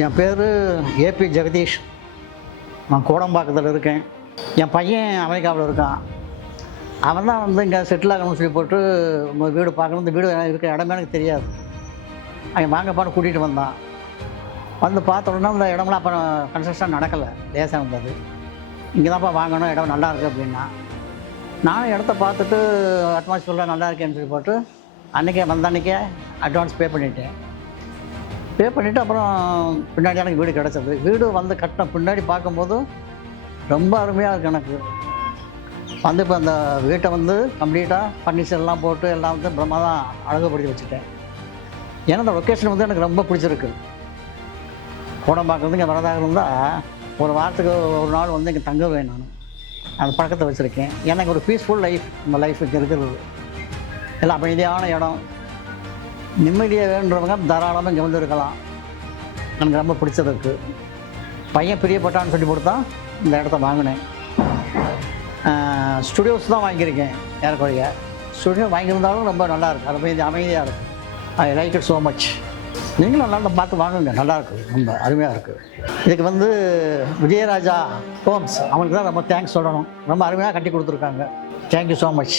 என் பேர் ஏபி ஜெகதீஷ். நான் கோடம்பாக்கத்தில் இருக்கேன். என் பையன் அமெரிக்காவில் இருக்கான். அவன் தான் வந்து இங்கே செட்டில் ஆகணும்னு சொல்லி போட்டு வீடு பார்க்கணும். இந்த வீடு இருக்கிற இடமே எனக்கு தெரியாது. அவன் வாங்கப்பான்னு கூட்டிகிட்டு வந்தான். வந்து பார்த்த உடனே அந்த இடம்லாம் அப்புறம் கன்ஸ்ட்ரக்ஷன் நடக்கலை, லேசாக இருந்தது. இங்கே தான்ப்பா வாங்கணும், இடம் நல்லா இருக்குது அப்படின்னா நானும் இடத்த பார்த்துட்டு அட்மாஸ்பியர்லாம் நல்லா இருக்கேன்னு சொல்லி போட்டு அன்றைக்கே அன்றைக்கே அட்வான்ஸ் பே பண்ணிவிட்டு அப்புறம் பின்னாடி எனக்கு வீடு கிடச்சது. வீடு வந்து கட்டின பின்னாடி பார்க்கும்போது ரொம்ப அருமையாக இருக்குது எனக்கு. வந்து இப்போ அந்த வீட்டை வந்து கம்ப்ளீட்டாக ஃபர்னிச்சர்லாம் போட்டு எல்லாம் வந்து பிரம்மாதான் அழகுபடுத்தி வச்சுட்டேன். ஏன்னா அந்த லொக்கேஷன் வந்து எனக்கு ரொம்ப பிடிச்சிருக்கு. கோடம்பாக்கம் இங்கே வரதாக இருந்தால் ஒரு வாரத்துக்கு ஒரு நாள் வந்து இங்கே தங்குவேன். நான் அந்த பழக்கத்தை வச்சுருக்கேன். எனக்கு ஒரு பீஸ்ஃபுல் லைஃப் நம்ம லைஃப் இங்கே இருக்கிறது. எல்லாம் அமைதியான இடம். நிம்மதியாக வேணுன்றவங்க தாராளமாக இங்கே வந்து இருக்கலாம். எனக்கு ரொம்ப பிடிச்சதுக்கு பையன் பிரியப்பட்டான்னு சொல்லி கொடுத்தா இந்த இடத்த வாங்கினேன். ஸ்டுடியோஸ் தான் வாங்கியிருக்கேன். ஏறக்குறைய ஸ்டுடியோ வாங்கியிருந்தாலும் ரொம்ப நல்லாயிருக்கு. அமைதியாக இருக்குது. I like it so much. நீங்களும் நல்லா பார்த்து வாங்குங்க, நல்லாயிருக்கு, ரொம்ப அருமையாக இருக்குது. இதுக்கு வந்து விஜயராஜா ஹோம்ஸ் அவங்களுக்கு தான் ரொம்ப தேங்க்ஸ் சொல்லணும். ரொம்ப அருமையாக கட்டி கொடுத்துருக்காங்க. Thank you so much.